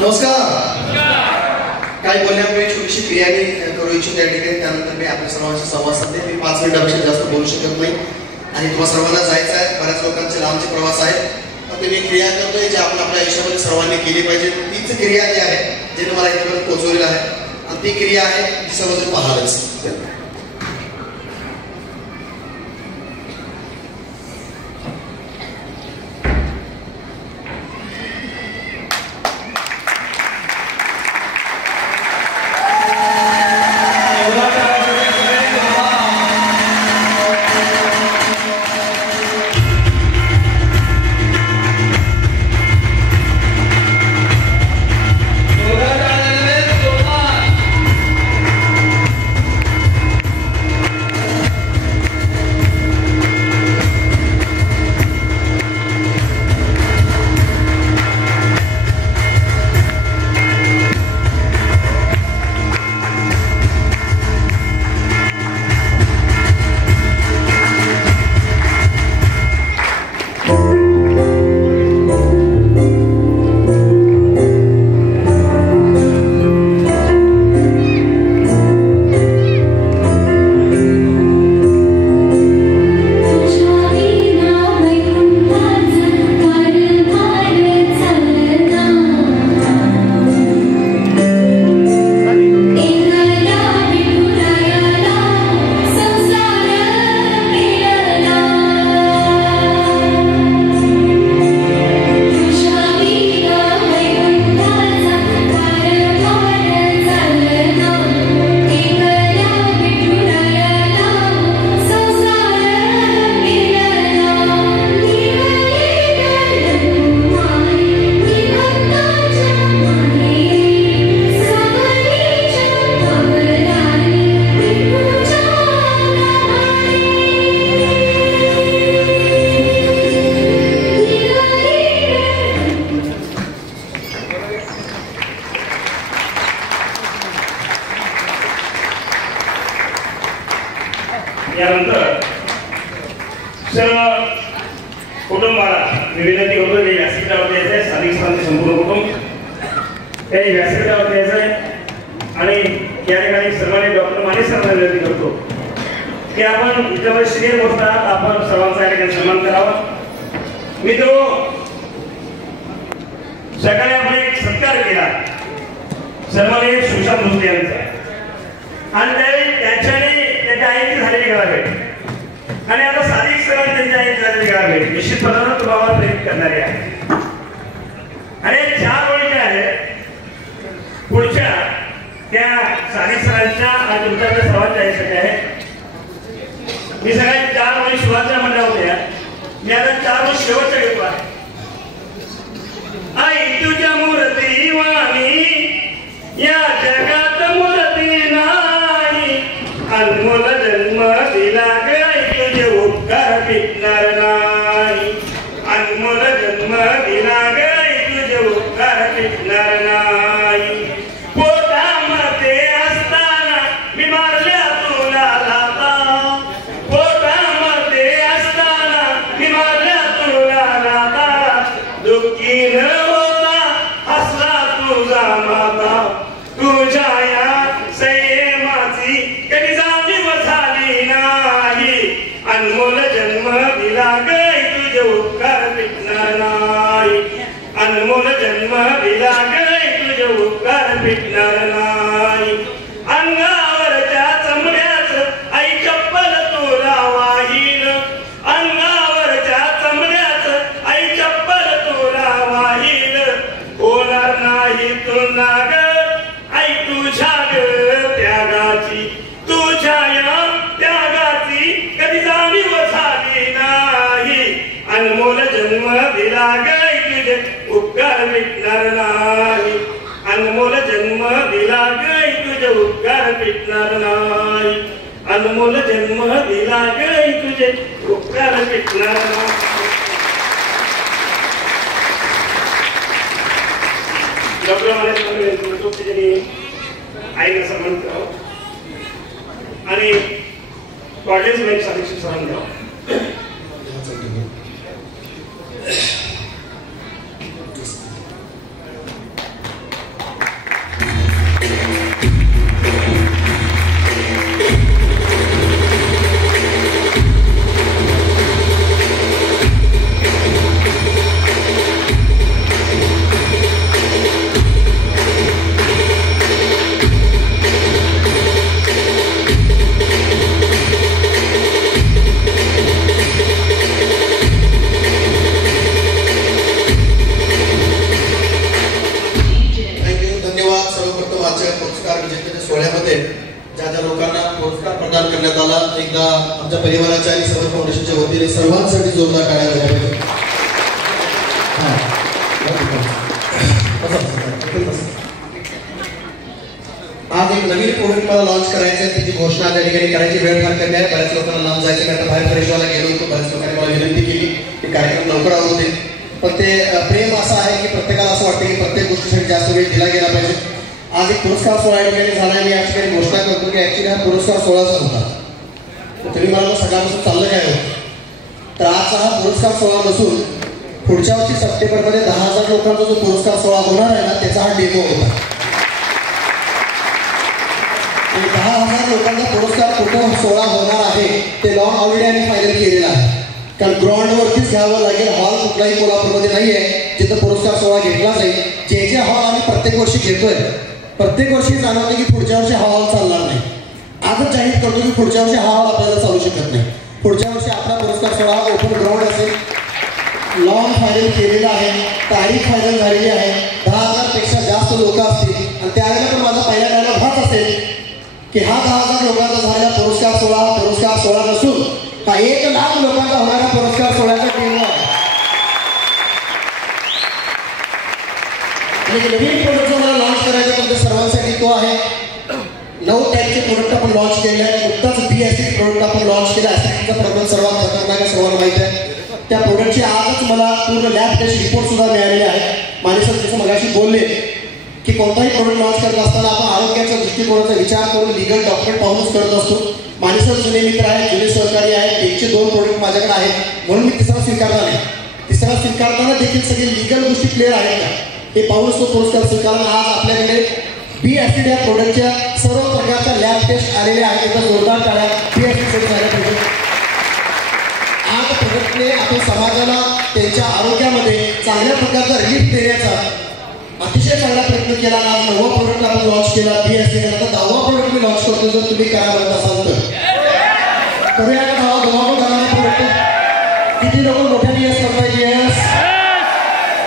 नमस्कार. काय बोलण्यापूर्वी छोटीशी क्रिया मी करू इच्छितो त्या ठिकाणी. त्यानंतर मी आपल्या सर्वांशी संवाद साधते. मी 5 मिनिटापेक्षा जास्त बोलू शकत नाही आणि तुम्हाला सर्वांना जायचं आहे. बऱ्याच लोकांचे लांबचे प्रवास आहेत. तर मी क्रिया करतोय जे आपण आपल्या आयुष्यामध्ये सर्वांनी केली पाहिजे. तीच क्रिया जी आहे जिने मला इथपर्यंत पोहोचवलेलं आहे आणि ती क्रिया आहे ती सर्वजण पाहालच. यानंतर सर्व कुटुंबाला मी विनंती करतो की व्यासपीठावर यायचं आहे. स्थानिक स्थानिक संपूर्ण कुटुंब हे व्यासपीठावर यायचं आहे आणि या ठिकाणी सर्वांनी डॉक्टर माने सरांना विनंती करतो की आपण इतर श्रेय गोष्ट आपण सर्वांचा या ठिकाणी सन्मान करावा. मित्रो, सकाळी आपण एक सत्कार केला सर्वांनी सुशांत भोसले यांचा आणि त्यावेळी त्याच्याने त्याच्या आईची झालेली गावाभेट आणि आता साधिक सरांनी त्यांच्या आईची झालेली गावाभेट निश्चितपणानं तुम्हाला प्रेरित करणारी आहे. आणि 4 ओळी ज्या आहेत पुढच्या त्या साधिक सरांच्या आणि तुमच्या सर्वांच्या आईसाठी आहेत. मी सगळ्या 4 ओळी सुरुवातीला म्हणल्या होत्या. मी आता 4 ओळी शेवटच्या घेतो आहे. आई तुझ्या मूर्ती वाणी या जगात मूर्ती नाही. अनमोल जन्म दिला ग तुझे उपकार फिटणार नाही. अनमोल जन्म दिला ग तुझे उपकार फिटणार नाही. पोटामध्ये असताना मी मारल्या तुला लाथा. पोटामध्ये असताना मी मारल्या तुला लाथा. दुःखी न होता हसला तुझा माता. तुझ्या या संयमाची कधी जाणीव झाली नाही. अनमोल जन्म दिला ग तुझे उपकार फिटणार नाही. अनमोल जन्म दिला ग तुझे उपकार फिटणार नाही. अंगावरच्या चमड्याच आई चप्पल तुला वाहील. अंगावरच्या चमड्याच आई चप्पल तुला वाहील. होणार नाही तुला ग आई तुझ्या त्यागाची. तुझ्या या त्यागाची कधी जाणीव झाली नाही. अनमोल जन्म दिला ग तुझे उपकार मिटणार नाही. अनमोल जन्म दिला ग तुझे उपकार मिटणार नाही. अनमोल जन्म दिला ग तुझे उपकार मिटणार नाही. डॉक्टर माने आईला सन्मान करावं आणि कॉलेज मध्ये साधिक सन्मान द्यावं. एकदा आमच्या परिवाराच्या आणि सर्व फाउंडेशनच्या वतीने सर्वांसाठी जोरदार टाळ्या झाल्या पाहिजे. आज एक नवीन प्रोडक्ट मला लॉन्च करायचं आहे, त्याची घोषणा त्या ठिकाणी करायची वेळ फार कमी आहे. बऱ्याच लोकांना लांब जायचं, मी आता बाहेर परिसराला गेलो होतो, बऱ्याच लोकांनी मला विनंती केली की कार्यक्रम लवकर आवरू दे. पण ते प्रेम असं आहे की प्रत्येकाला असं वाटतं की प्रत्येक गोष्टीसाठी जास्त वेळ दिला गेला पाहिजे. आज एक पुरस्कार सोहळा या ठिकाणी झाला. मी या ठिकाणी घोषणा करतो की ऍक्च्युली हा पुरस्कार सोहळाच नव्हता. तुम्ही मला सगळ्यापासून चाललं काय होतं, तर आजचा हा पुरस्कार सोहळा नसून पुढच्या वर्षी सप्टेंबरमध्ये 10,000 लोकांचा जो पुरस्कार सोहळा होणार आहे ना, त्याचा हा डेमो होता. 10,000 लोकांचा पुरस्कार कुठं सोहळा होणार आहे ते लॉन ऑलरेडी आम्ही फायनल केलेला आहे. कारण ग्राउंडवरतीच घ्यावं लागेल. हॉल कुठलाही कोल्हापूरमध्ये नाही आहे जिथं पुरस्कार सोहळा घेतला जाईल. जे हॉल आम्ही प्रत्येक वर्षी घेतोय, प्रत्येक वर्षी जाणवते की पुढच्या वर्षी हा हॉल चालणार नाही. आजच जाहीर करतो की पुढच्या वर्षी हा हॉल आपल्याला चालू शकत नाही. पुढच्या वर्षी आपला पुरस्कार सोहळा ओपन ग्राउंड असेल. लॉन फायनल केलेला आहे, तारीख फायनल झालेली आहे. 10,000 पेक्षा जास्त लोक असतील आणि त्यावेळेला पण माझा पहिल्या टायला भाग असेल की हा 10,000 लोकांचा झालेला पुरस्कार सोहळा नसून हा 1,00,000 लोकांचा होणारा पुरस्कार सोहळ्याचा टीम आहे. नवीन प्रोडक्ट जो मला लॉन्च करायचा तुमच्या सर्वांसाठी तो आहे. 9 टाईपचे प्रोडक्ट आपण लॉन्च केले आहे. नुकताच BSC प्रोडक्ट आपण लॉन्च केला. ऍसिडचा प्रॉब्लेम सर्वात खतरनाक आहे, सर्वांना माहिती आहे. त्या प्रोडक्टची आजच मला पूर्ण लॅब टेस्ट रिपोर्ट सुद्धा मिळालेले आहे. माने सर जसं मगाशी बोलले की कोणताही प्रोडक्ट लॉन्च करत असताना आपण आरोग्याच्या दृष्टिकोनाचा विचार करून लिगल डॉक्युमेंट पाहूनच करत असतो. माने सर जुने मित्र आहेत, जुने सहकारी आहेत. एकचे 2 प्रोडक्ट माझ्याकडे आहेत म्हणून मी तिसरा स्वीकारला नाही. तिसरा स्वीकारताना देखील सगळे लिगल गोष्टी क्लिअर आहेत का हे पाहूनच तो पुरस्कार स्वीकारला. आज आपल्याकडे BSC या प्रोडक्टच्या सर्व प्रकारच्या लॅब टेस्ट आलेल्या आहेत. त्याचा जोरदार टाळ्या BSC साठी झाल्या पाहिजे. आज प्रोडक्टने आपण समाजाला त्यांच्या आरोग्यामध्ये चांगल्या प्रकारचा रिलीफ देण्याचा अतिशय चांगला प्रयत्न केला. आज 9वा प्रोडक्ट आपण लॉन्च केला BSC. आता 10वा प्रोडक्ट मी लॉन्च करतो. जर तुम्ही करा म्हणत असाल तर करूया का 10वा प्रोडक्ट? किती लोक मोठ्याने यस करताय? यस.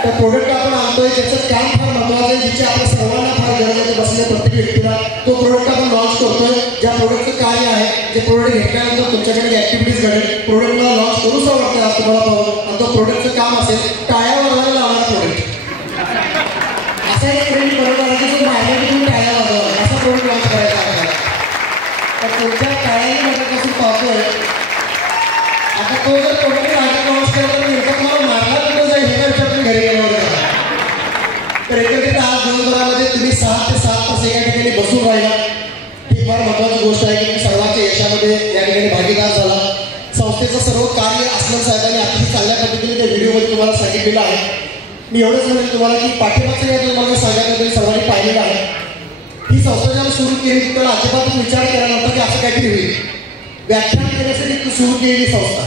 तर प्रोडक्ट आपण आणतोय त्याचं काम फार महत्वाचं आहे, जिथे आपल्या सर्वांना फार गरज आहे बसलेल्या प्रत्येक व्यक्तीला. तो प्रोडक्ट आपण लॉन्च करतोय. ज्या प्रोडक्टचं कार्य आहे, जे प्रोडक्ट घेतल्यानंतर तुमच्याकडे ऍक्टिव्हिटीज घडेल, प्रोडक्टला लॉन्च करूसा वाटतं आज तुम्हाला पाहून, आणि तो प्रोडक्टचं काम असेल टाळ्या वाजवायला लावणार प्रोडक्ट. असा एक ट्रेंड बरोबर आहे की मार्केटमधून टाळ्या वाजवायला असा प्रोडक्ट लॉन्च करायचा आहे. तर तुमच्या टाळ्याही माझ्यापासून पाहतोय. आता तो जर प्रोडक्ट लॉन्च केला तर नेमकं मला मारला कुठं जाईल हे विचार तुम्ही घरी गेल्यावर. तर एकंदरीत आज दिवसभरामध्ये तुम्ही 6 ते 7 तास एका ठिकाणी बसून राहिला, ही फार महत्वाची गोष्ट आहे की सर्वांच्या यशामध्ये या ठिकाणी भागीदार झाला. संस्थेचं सर्व कार्य अस्लम साहेबांनी अतिशय चांगल्या पद्धतीने त्या व्हिडिओमध्ये तुम्हाला सांगितलेलं आहे. मी एवढंच म्हणेन तुम्हाला की पाठीमागचं या तुम्हाला सांगायचं सर्वांनी पाहिलेलं आहे. ही संस्था जेव्हा सुरू केली त्याला अजिबात विचार केला नव्हता की असं काहीतरी होईल. व्याख्यान करण्यासाठी सुरू केलेली संस्था,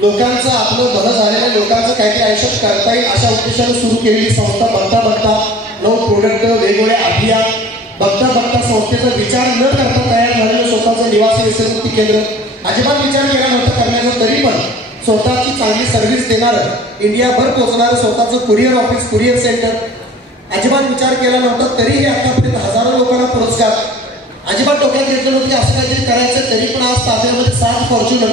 लोकांचं आपलं भलं झालेल्या लोकांचं काहीतरी आयुष्यात करता येईल अशा उद्देशाने सुरू केलेली संस्था. बघता बघता 9 प्रोडक्ट, वेगवेगळे अभियान, बघता बघता संस्थेचा विचार न करता तयार झालेलं स्वतःचं निवासी व्यसनमुक्ती केंद्र. अजिबात विचार केला नव्हता करण्याचा, तरी पण स्वतःची चांगली सर्व्हिस देणारं, इंडियाभर पोहोचणारं स्वतःचं कुरिअर ऑफिस, कुरिअर सेंटर. अजिबात विचार केला नव्हता, तरीही आतापर्यंत हजारो लोकांना पुरस्कार. अजिबात डोक्यात घेतलं नव्हतं की असं काहीतरी करायचं, तरी पण आज ताफ्यामध्ये 7 फॉर्च्युनर,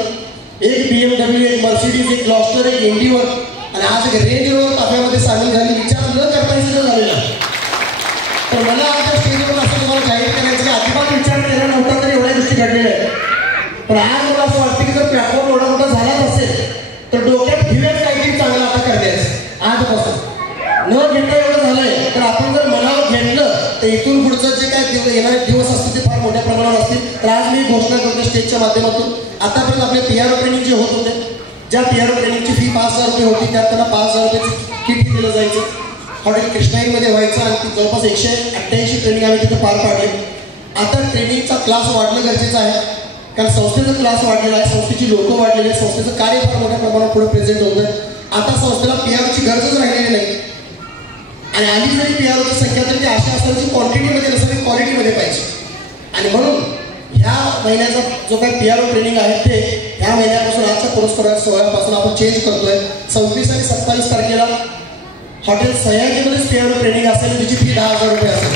एक BMW, एक मर्सिडीज, एक ग्लॉस्टर, एक इंडिवर आणि आज एक रेंज रोवर ताफ्यामध्ये सामील झाली. विचार न करता सुद्धा झालेला. तर मला आमच्या स्टेजवर असं तुम्हाला जाहीर करायचं की अजिबात विचार केला नव्हता तरी एवढ्या गोष्टी घडलेल्या आहेत. पण आज मला असं वाटतं की जर प्लॅटफॉर्म एवढा मोठा झालाच असेल तर डोक्यात घेऊयाच काहीतरी चांगलं आता करण्याचं. आजपासून न घेता एवढं झालंय तर आपण जर मनावर घेतलं तर इथून पुढचं जे काय येणारे दिवस असतील ते फार मोठ्या प्रमाणावर असतील. तर आज मी घोषणा करतो स्टेजच्या माध्यमातून, आतापर्यंत आपले PRO ट्रेनिंग जे होत होते, ज्या PRO ट्रेनिंगची फी 5,000 रुपये होती त्यात त्यांना 5,000 रुपयाचं किट दिलं जायचं. हॉटेल कृष्णाईमध्ये व्हायचं आणि जवळपास 188 ट्रेनिंग आम्ही तिथं पार पाडले. आता ट्रेनिंगचा क्लास वाढणं गरजेचं आहे कारण संस्थेचा क्लास वाढलेला आहे, संस्थेची लोकं वाढलेली आहेत, संस्थेचं कार्य फार मोठ्या प्रमाणात पुढे प्रेझेंट होतं आहे. आता संस्थेला PROची गरजच राहिलेली नाही आणि आली जरी PROची संख्या तरी ती अशा असल्याची क्वांटिटीमध्ये नसेल क्वालिटीमध्ये पाहिजे. आणि म्हणून ह्या महिन्याचा जो काही PRO ट्रेनिंग आहे ते ह्या महिन्यापासून आजच्या पुरस्कार सोहळ्यापासून आपण चेंज करतोय. 26 आणि 27 तारखेला हॉटेल सह्याद्रीमध्येच PRO ट्रेनिंग असेल, त्याची फी 10,000 रुपये असेल.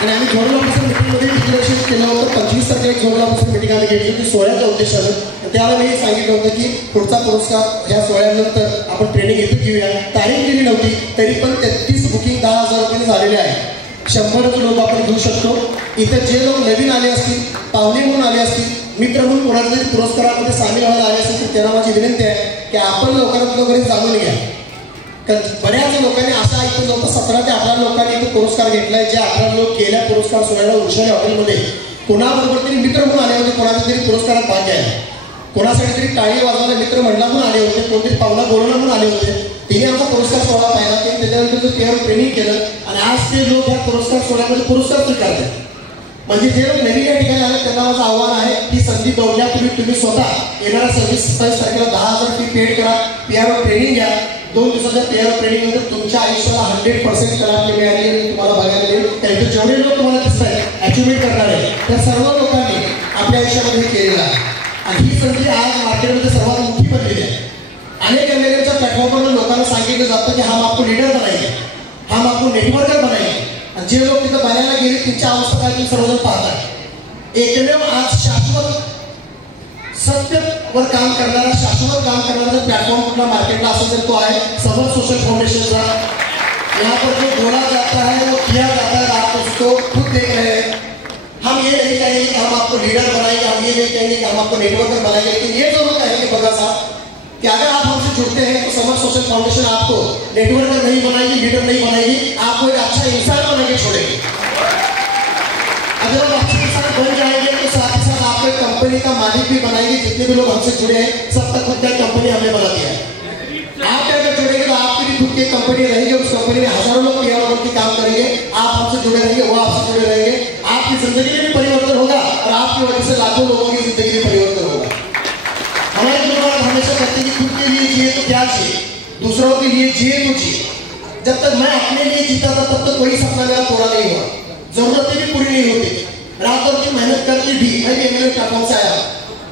आणि आम्ही झोनल ऑफिसर मिटिंगमध्ये डिक्लेरेशन केलं होतं. 25 तारखेला एक झोनल ऑफिसर मिटिंग आम्ही घेतली होती 16च्या उद्देशानं. त्याला मी सांगितलं होतं की पुढचा पुरस्कार ह्या 16नंतर आपण ट्रेनिंग घेऊया. तारीख दिली नव्हती तरी पण 33 बुकिंग 10,000 रुपये झालेले आहे. 100 लोक आपण घेऊ शकतो. इथं जे लोक नवीन आले असतील, पाहुणे म्हणून आले असतील, मित्र म्हणून कोणाच्या तरी पुरस्कारामध्ये सामील व्हायला आले असतील तर त्यांना माझी विनंती आहे की आपण लवकरात लवकर जाणून घ्या. कारण बऱ्याच लोकांनी असं ऐकून नव्हतं 17 ते 18 लोकांनी इथे पुरस्कार घेतलाय. जे 18 लोक गेल्या पुरस्कार सोहळ्याला उर्शाने हॉटेलमध्ये कोणाबरोबर तरी मित्र म्हणून आले होते, कोणाच्या तरी पुरस्कारात भाग घ्यायला, कोणासाठी तरी टाळी वाजवायला मित्र मंडळा म्हणून आले होते, कोणतरी पाहुणा बोलवणं म्हणून आले होते. तिने आमचा पुरस्कार सोहळा पाहिला, त्यांनी त्याच्यानंतर पेअर ट्रेनिंग केलं आणि आज ते लोक ह्या पुरस्कार सोहळ्यामध्ये पुरस्कार स्वीकारतात. म्हणजे जे लोक नवीन या ठिकाणी आले त्यांना माझं आव्हान आहे की संधी बघल्या तुम्ही स्वतः येणाऱ्या 27 तारखेला 10,000 फी पेड करा, पीआर ट्रेनिंग घ्या. 2 दिवसाच्या पीआर ट्रेनिंग नंतर तुमच्या आयुष्याला 100% कलाटणी मिळाली आणि तुम्हाला बघायला मिळेल. त्यानंतर जेवढे लोक तुम्हाला दिसत आहेत अचिव्हमेंट करणारे त्या सर्व लोकांनी आपल्या आयुष्यामध्ये केलेलं आहे. आणि ही संधी आज मार्केटमध्ये सर्वात मोठी बनलेली आहे. अनेक एमएलएच्या प्लॅटफॉर्मवर लोकांना सांगितलं जातं की हम आपको लीडर बनाएंगे, हम आपको नेटवर्कर बनाएंगे. आणि जे लोक तिथं बनायला गेले त्यांची अवस्था काय तुम्ही सर्वजण पाहतात. एकमेव आज शाश्वत सत्यवर काम करणारा, शाश्वत काम करणारा जर प्लॅटफॉर्म कुठला मार्केटला असेल तर तो आहे समर सोशल फाउंडेशनचा. यहाँ पर जो बोला जाता है वो किया जाता है, आप उसको खुद देख रहे हैं. हम ये नहीं कहेंगे कि हम आपको लीडर बनाएंगे, हम ये नहीं कहेंगे कि हम आपको नेटवर्कर बनाएंगे, लेकिन ये जरूर कहेंगे भगत साहब कि अगर आप हमसे जुड़ते हैं तो समर सोशल फाउंडेशन आपको नेटवर्कर नहीं बनाएगी, लीडर नहीं बनाएगी, आपको एक अच्छा इंसान बना के छोड़ेगी. अगर आप अच्छे इंसान बन जाएंगे तो साथ ही साथ आपको एक कंपनी का मालिक भी बनाएंगे. जितने भी लोग हमसे जुड़े हैं सब तक खुद का कंपनी हमने बना दिया है. आप अगर जुड़ेंगे तो आपकी भी खुद की कंपनी रहेगी, उस कंपनी में हजारों लोग की काम करेंगे. आप हमसे जुड़े रहेंगे, वो आपसे जुड़े रहेंगे. आपकी जिंदगी में भी परिवर्तन होगा और आपकी वजह से लाखों लोगों की जिंदगी में परिवर्तन होगा. हमारे गुरुवार हमेशा कहते हैं कि खुद के लिए जिए तो क्या जिए, दूसरों के लिए जिए तो जिए. जब तक मैं अपने लिए जीता था तब तक कोई सपना मेरा पूरा नहीं हुआ, जरूरतें भी पूरी नहीं होती. रात और दिन मेहनत करके भी, मैं भी मेरे प्लेटफॉर्म से आया,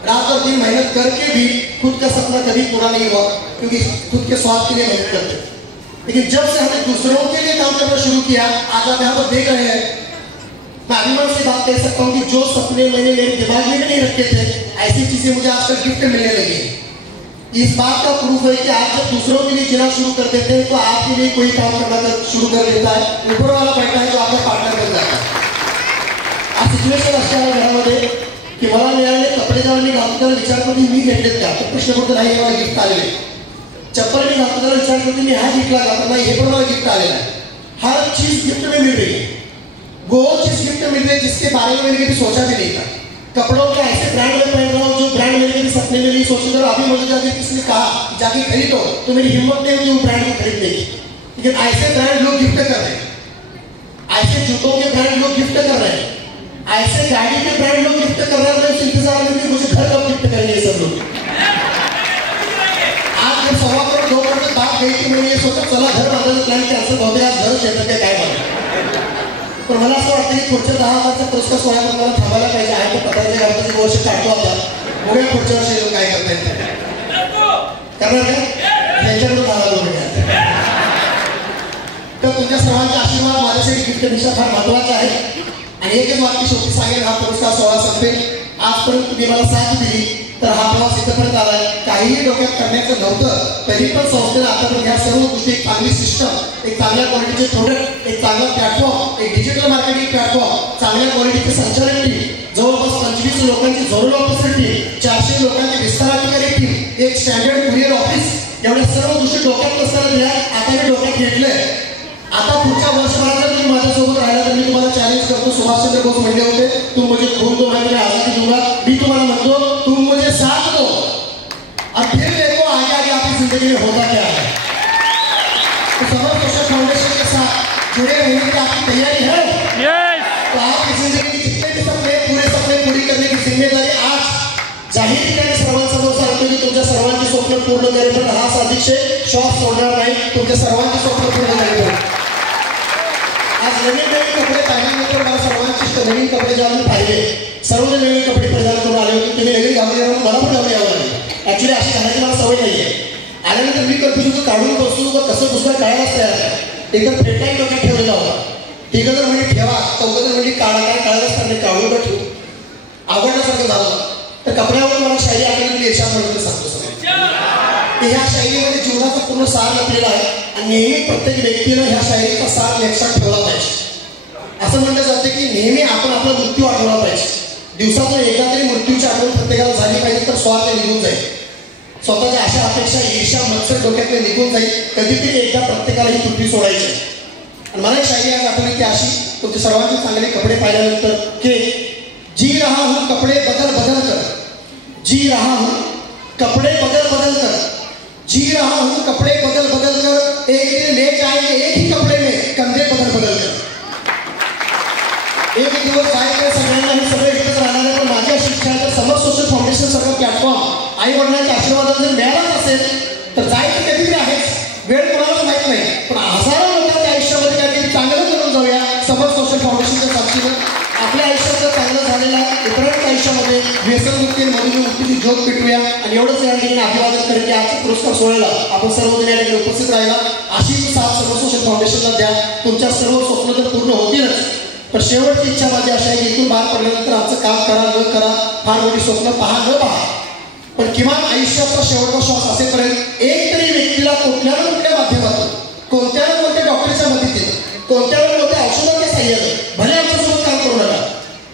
रात और दिन मेहनत करके भी खुद का सपना कभी पूरा नहीं हुआ क्योंकि खुद के स्वास्थ्य के लिए मेहनत करते. लेकिन जब से हमने दूसरों के लिए काम करना शुरू किया, आज आप यहाँ पर देख रहे हैं, मैं अभिमान से बात कह सकता हूँ कि जो सपने मैंने मेरे दिमाग में भी नहीं रखे थे ऐसी चीजें मुझे आजकल गिफ्ट मिलने लगी. इस बात का प्रूफ है कि आप जब दूसरों के लिए जीना शुरू कर देते हैं तो आपके लिए कोई काम करना शुरू कर देता है, ऊपर वाला बैठा है तो आपका पार्टनर बन जाता है. आज सिच्युएशन अशा आहे घरामध्ये की मला मिळालेले कपडे जेव्हा मी घालतो त्याला विचार करतो मी घेतलेत का, तर प्रश्न पडतो नाही मला गिफ्ट आलेले. चप्पल मी घालतो त्याला विचार करतो मी हा गिफ्ट लागला नाही, हे पण मला गिफ्ट आलेला है. हर चीज गिफ्ट में मिल रही है. वो चीज गिफ्ट मिल रही है जिसके बारे में मैंने कभी सोचा भी नहीं था. कपड़ों के ऐसे ब्रांड में पहन रहा हूँ जो ब्रांड मैंने कभी सपने में नहीं सोचे थे. अभी मुझे जाके किसने कहा जाके खरीदो तो मेरी हिम्मत नहीं होती वो ब्रांड को खरीदने की. लेकिन ऐसे ब्रांड लोग गिफ्ट कर रहे हैं, ऐसे जूतों के ब्रांड लोग गिफ्ट कर रहे हैं, ऐसे गाड़ी के ब्रांड लोग गिफ्ट कर रहे हैं. मैं इंतजार में कि मुझे घर कब गिफ्ट करेंगे सब लोग. आज जब 1.25 करोड़ 2 करोड़ की बात गई थी मैंने ये सोचा चला घर बांधायचं प्लॅन कॅन्सल होते, आज घर शेतात काय बांधा. पण मला असं वाटतं की पुढच्या 10,000चा पुरस्कार सोहळ्यात मला थांबायला पाहिजे आहे. तर पत्राच्या गावाचं वर्ष काढतो आता, बघूया पुढच्या वर्षी काय करता येईल करणार का त्यांच्याकडून 10,000 रुपये. तर तुमच्या सर्वांचा आशीर्वाद माझ्यासाठी गिफ्टपेक्षा फार महत्वाचा आहे. आणि एकच वाक्य शेवटी सांगेल, हा पुरस्कार सोहळा संपेल. आजपर्यंत तुम्ही मला साथ दिली तर हा प्रवास इथपर्यंत आलाय. काहीही डोक्यात करण्याचं नव्हतं तरी पण संस्थेला आतापर्यंत ह्या सर्व गोष्टी, एक चांगली सिस्टम, एक चांगल्या क्वालिटीचे प्रोडक्ट, एक चांगला प्लॅटफॉर्म, एक डिजिटल मार्केटिंग प्लॅटफॉर्म, चांगल्या क्वालिटीचे संचालक टीम, जवळपास 25 लोकांची झोनल ऑफिसर टीम, 400 लोकांची विस्तार अधिकारी टीम, एक स्टँडर्ड कुरिअर ऑफिस, एवढ्या सर्व गोष्टी डोक्यात नसताना दिल्या आता मी डोक्यात घेतलंय. आता पुढच्या वर्षभरात तुम्ही माझ्यासोबत राहिला तर मी तुम्हाला चॅलेंज करतो. सुभाषचंद्र बोस म्हणले होते तुम मुझे खून दो मैं तुम्हें आजादी दूंगा. मी तुम्हाला म्हणतो तुम मुझे साथ दो और फिर देखो आगे आगे आपकी जिंदगी में होता क्या है. तो समर सोशल फाउंडेशन के साथ जुड़े रहने की आपकी तैयारी है. तो आपकी जिंदगी की जितने भी सपने पूरे सपने पूरी करने की जिम्मेदारी आज जाहीर ठिकाणी सर्वांसमोर सांगतो की तुमच्या सर्वांची स्वप्न पूर्ण करेपर्यंत हा साधिकशे श्वास सोडणार नाही. तुमच्या सर्वांची स्वप्न पूर्ण करेपर्यंत. आज नवीन कपडे पाहिल्यानंतर मला सर्वांचे नवीन कपडे जेव्हा मी पाहिले, सर्वजण नवीन कपडे परिधान करून आले होते. तुम्ही नवीन घालून यावं मला पण घालून यावं लागेल. ऍक्च्युली अशी घालायची मला सवय नाही आहे. आल्यानंतर मी कन्फ्युज होतो काढून बसू का कसं दुसरं कळायलाच तयार आहे. एकदम फेटाही डोक्यात ठेवलेला होता. तिघं जर म्हणजे ठेवा, चौघं जर म्हणजे काढा, काय काढायलाच पाहिजे, काढून का ठेवू आवडण्यासारखं झालं तर कपड्यावर मला शायरी आलेली यशात म्हणून सांगतो सगळं. ह्या शायरीमध्ये जीवनाचा पूर्ण सार लपलेला आहे आणि नेहमी प्रत्येक व्यक्तीनं ह्या शायरीचा सार लक्षात ठेवला पाहिजे. असं म्हटलं जातं की नेहमी आपण आपला मृत्यू आठवला पाहिजे. दिवसातून एकदा तरी मृत्यूची आठवण प्रत्येकाला झाली पाहिजे, तर स्वार्थ निघून जाईल. स्वतःच्या आशा अपेक्षा ईर्ष्या मत्सर डोक्यातले निघून जाईल. कधीतरी एकदा प्रत्येकाला ही पृथ्वी सोडायची. आणि मला शायरी आज आठवली ती अशी, तुमचे सर्वांचे चांगले कपडे पाहिल्यानंतर की जी रहा हूं कपडे बदल बदल कर, जी रहा हूं कपडे बदल बदल कर, जी रहा हूं कपडे बदल बदल कर, एक दिन ले जाएंगे एक ही कपड़े में कंधे बदल बदल कर. एक दिवस जायचं सगळ्यांना हे सगळे एकच राहणार आहे. पण माझ्या शिक्षणाचं समर सोशल फाउंडेशन सगळं प्लॅटफॉर्म आई वडिलांच्या आशीर्वादात जर मिळालाच असेल तर जायचं कधीतरी आहेच, वेळ कोणालाच माहित नाही. पण हजारो लोकांच्या आयुष्यामध्ये काहीतरी चांगलं करून जाऊया. समर सोशल फाउंडेशनच्या साक्षीनं आपल्या आयुष्यात चांगलं झालेला इतरांच्या आयुष्यामध्ये व्यसनमुक्ती मधुमेहमुक्तीची ज्योत पेटवूया. आणि एवढंच या ठिकाणी अभिवादन करेन की आजच्या पुरस्कार सोहळ्याला आपण सर्वजण या ठिकाणी उपस्थित राहिला. अशीच साथ समर सोशल फाउंडेशनला द्या. तुमच्या सर्व स्वप्न तर पूर्ण होतीलच, पण शेवटची इच्छा माझी अशा आहे की इथून बाहेर पडल्यानंतर आमचं काम करा न करा, फार मोठी स्वप्न पहा न पहा, पण किमान आयुष्याचा शेवटचा श्वास असेपर्यंत एक तरी व्यक्तीला कुठल्या ना कुठल्या माध्यमातून, कोणत्या ना कोणत्या डॉक्टरच्या मदतीने, कोणत्या ना कोणत्या औषधाच्या साह्याने, भले आमच्यासोबत काम करू नका,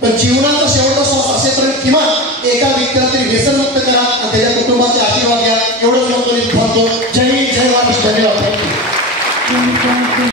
पण जीवनाचा शेवटचा श्वास असेपर्यंत किमान एका व्यक्तीला तरी व्यसनमुक्त करा आणि त्याच्या कुटुंबाचे आशीर्वाद घ्या. एवढंच म्हणतो. जय हिंद, जय महाराष्ट्र. धन्यवाद.